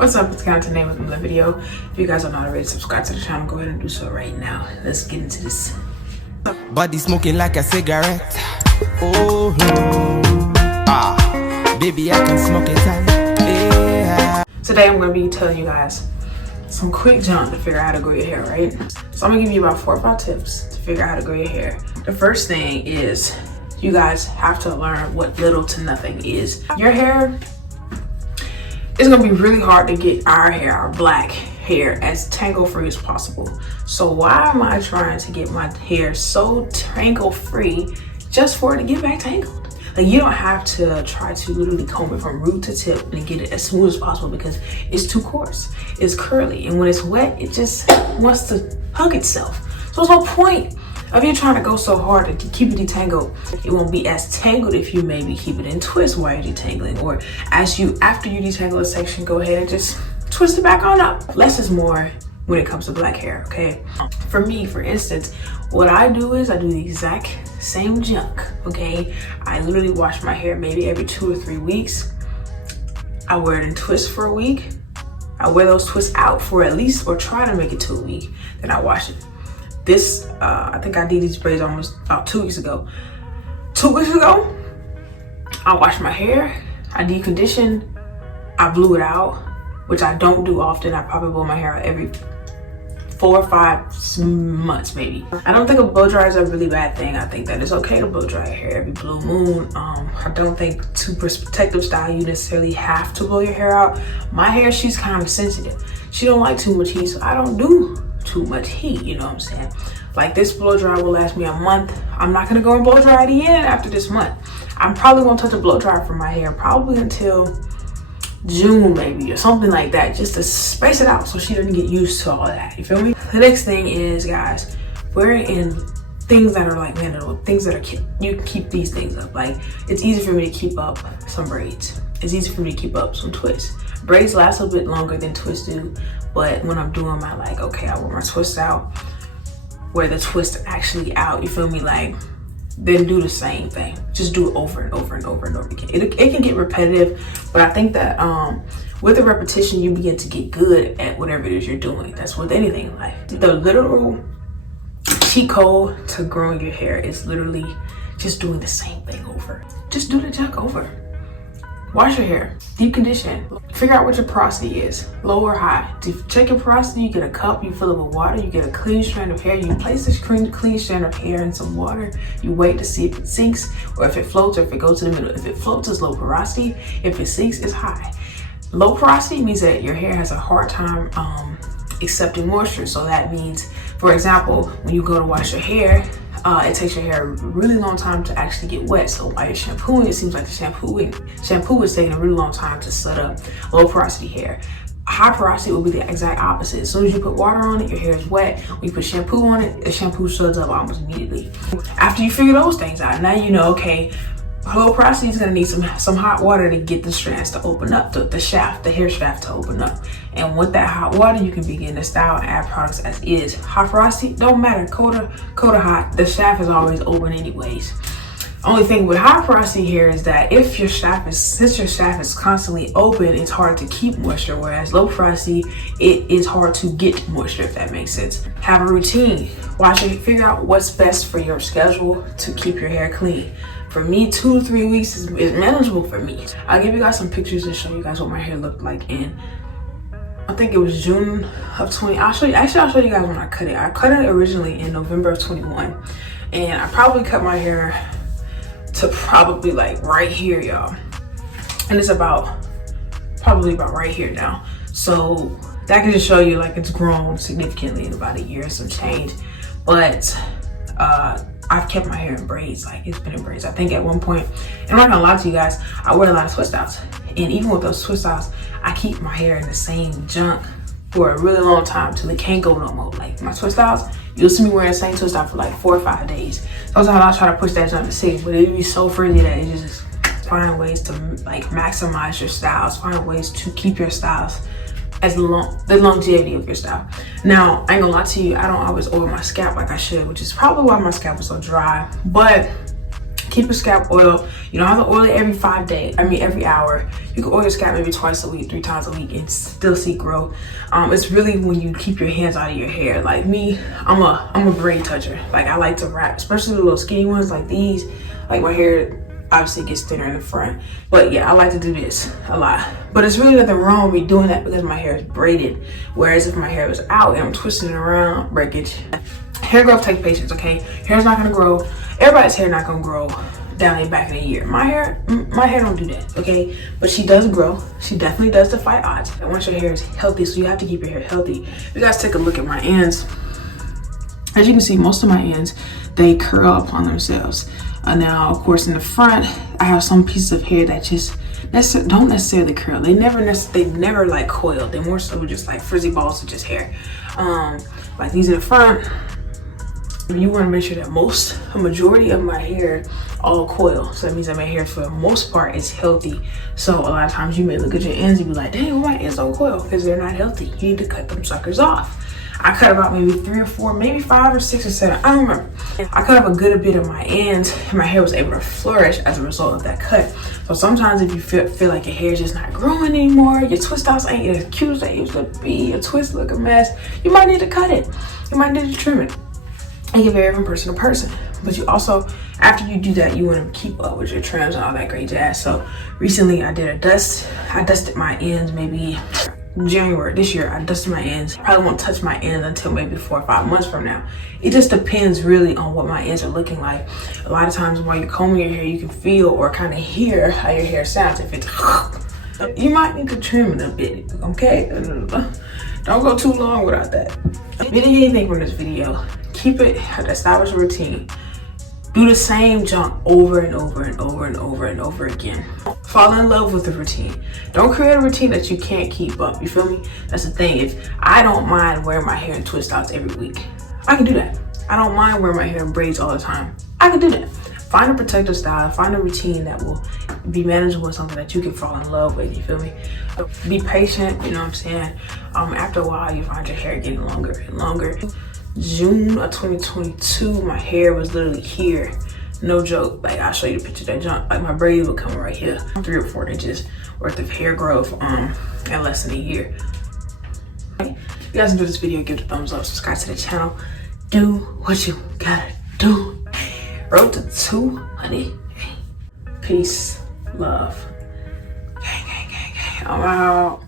What's up, it's IG-keauna.tanaeee with another video. If you guys are not already subscribed to the channel, go ahead and do so right now. Let's get into this. Body smoking like a cigarette. Oh baby, I can smoke it out. Yeah. Today I'm going to be telling you guys some quick junk to figure out how to grow your hair, right? So I'm going to give you about 4 or 5 tips to figure out how to grow your hair. The first thing is you guys have to learn what little to nothing is. Your hair, it's going to be really hard to get our hair, our black hair, as tangle free as possible. So why am I trying to get my hair so tangle free just for it to get back tangled? Like, you don't have to try to literally comb it from root to tip and get it as smooth as possible because it's too coarse, it's curly, and when it's wet it just wants to hug itself. So there's no point of you trying to go so hard to keep it detangled. It won't be as tangled if you maybe keep it in twist while you're detangling, or after you detangle a section, go ahead and just twist it back on up. Less is more when it comes to black hair, okay? For me, for instance, what I do is I do the exact same junk, okay? I literally wash my hair maybe every 2 or 3 weeks. I wear it in twists for a week. I wear those twists out for at least, or try to make it to a week. Then I wash it. This, I think I did these braids almost about 2 weeks ago. 2 weeks ago, I washed my hair, I deconditioned, I blew it out, which I don't do often. I probably blow my hair out every 4 or 5 months maybe. I don't think a blow dry is a really bad thing. I think that it's okay to blow dry your hair every blue moon. I don't think to protective style you necessarily have to blow your hair out. My hair, she's kind of sensitive. She don't like too much heat, so I don't do too much heat, you know what I'm saying? Like, this blow dry will last me a month. I'm not gonna go and blow dry it again after this month. I'm probably gonna touch a blow dryer for my hair probably until June maybe, or something like that, just to space it out so she doesn't get used to all that, you feel me? The next thing is, guys, we're in things that are like manageable, things that are you can keep these things up. Like, it's easy for me to keep up some braids. It's easy for me to keep up some twists. Braids last a bit longer than twists do, but when I'm doing my, like, okay, I wear my twists out, where the twist actually out, you feel me? Like, then do the same thing. Just do it over and over and over and over again. It can get repetitive, but I think that with the repetition, you begin to get good at whatever it is you're doing. That's with anything in life. The literal cheat code to growing your hair is literally just doing the same thing over. Just do the junk over. Wash your hair, deep condition, figure out what your porosity is, low or high. To check your porosity, you get a cup, you fill it with water, you get a clean strand of hair, you place this clean strand of hair in some water, you wait to see if it sinks, or if it floats, or if it goes to the middle. If it floats, it's low porosity. If it sinks, it's high. Low porosity means that your hair has a hard time accepting moisture. So that means, for example, when you go to wash your hair, it takes your hair a really long time to actually get wet. So while you're shampooing, it seems like the shampoo is taking a really long time to set up low porosity hair. High porosity will be the exact opposite. As soon as you put water on it, your hair is wet. When you put shampoo on it, the shampoo suds up almost immediately. After you figure those things out, now you know, okay, low porosity is gonna need some hot water to get the strands to open up, the hair shaft to open up. And with that hot water, you can begin to style and add products as is. High porosity, don't matter, cold or hot, the shaft is always open anyways. Only thing with high porosity hair is that since your shaft is constantly open, it's hard to keep moisture, whereas low porosity, it is hard to get moisture, if that makes sense. Have a routine. Figure out what's best for your schedule to keep your hair clean. For me, 2 to 3 weeks is manageable for me. I'll give you guys some pictures to show you guys what my hair looked like in, I think it was June of 20. I'll show you guys when I cut it. I cut it originally in November of 21. And I probably cut my hair to probably like right here, y'all. And it's probably about right here now. So that can just show you, like, it's grown significantly in about a year and some change. But I've kept my hair in braids. Like, it's been in braids. I think at one point, and I'm not gonna lie to you guys, I wear a lot of twist outs. And even with those twist outs, I keep my hair in the same junk for a really long time till it can't go no more. Like, my twist outs, you'll see me wearing the same twist out for like 4 or 5 days. Sometimes I try to push that junk to 6, but it'd be so frizzy that it just find ways to, like, maximize your styles, find ways to keep your styles as the longevity of your style. Now, I ain't gonna lie to you, I don't always oil my scalp like I should, which is probably why my scalp is so dry. But Keep your scalp oil. You don't have to oil it every hour. You can oil your scalp maybe twice a week, 3 times a week, and still see growth. It's really when you keep your hands out of your hair. Like me, I'm a braid toucher. Like I like to wrap, especially the little skinny ones like these. Like my hair obviously gets thinner in the front, but yeah, I like to do this a lot. But it's really nothing wrong with me doing that because my hair is braided. Whereas if my hair was out and I'm twisting it around, breakage. Hair growth takes patience, okay? Hair's not gonna grow. Everybody's hair not gonna grow down their back in a year. My hair don't do that, okay? But she does grow. She definitely does defy odds. And once your hair is healthy, so you have to keep your hair healthy. You guys take a look at my ends. As you can see, most of my ends, they curl upon themselves. Now, of course, in the front, I have some pieces of hair that just don't necessarily curl. They never like coil. They're more so just like frizzy balls of just hair. Like these in the front, you want to make sure that a majority of my hair all coil. So that means that my hair for the most part is healthy. So a lot of times you may look at your ends and be like, dang, my ends don't coil because they're not healthy. You need to cut them suckers off. I cut about maybe 3 or 4, maybe 5 or 6 or 7. I don't remember. I cut up a good bit of my ends and my hair was able to flourish as a result of that cut. So sometimes if you feel like your hair is just not growing anymore, your twist outs ain't as cute as they used to be, your twists look a mess, you might need to cut it. You might need to trim it. It can vary from person to person. But you also, after you do that, you want to keep up with your trims and all that great jazz. So recently I did a dust. I dusted my ends maybe January this year. I dusted my ends. Probably won't touch my ends until maybe 4 or 5 months from now. It just depends really on what my ends are looking like. A lot of times while you're combing your hair, you can feel or kind of hear how your hair sounds. If it's you might need to trim it a bit, okay? Don't go too long without that. If you didn't get anything from this video, keep it, establish a routine. Do the same jump over and over and over and over and over again. Fall in love with the routine. Don't create a routine that you can't keep up. You feel me? That's the thing. If I don't mind wearing my hair in twist outs every week, I can do that. I don't mind wearing my hair in braids all the time. I can do that. Find a protective style. Find a routine that will be manageable and something that you can fall in love with. You feel me? Be patient. You know what I'm saying? After a while, you find your hair getting longer and longer. June of 2022, my hair was literally here. No joke. Like I'll show you the picture that jump. Like my braids would come right here. 3 or 4 inches worth of hair growth in less than a year. If you guys enjoyed this video, give it a thumbs up, subscribe to the channel. Do what you gotta do. Road to 200. Peace, love. Gang, gang, gang, gang. I'm out.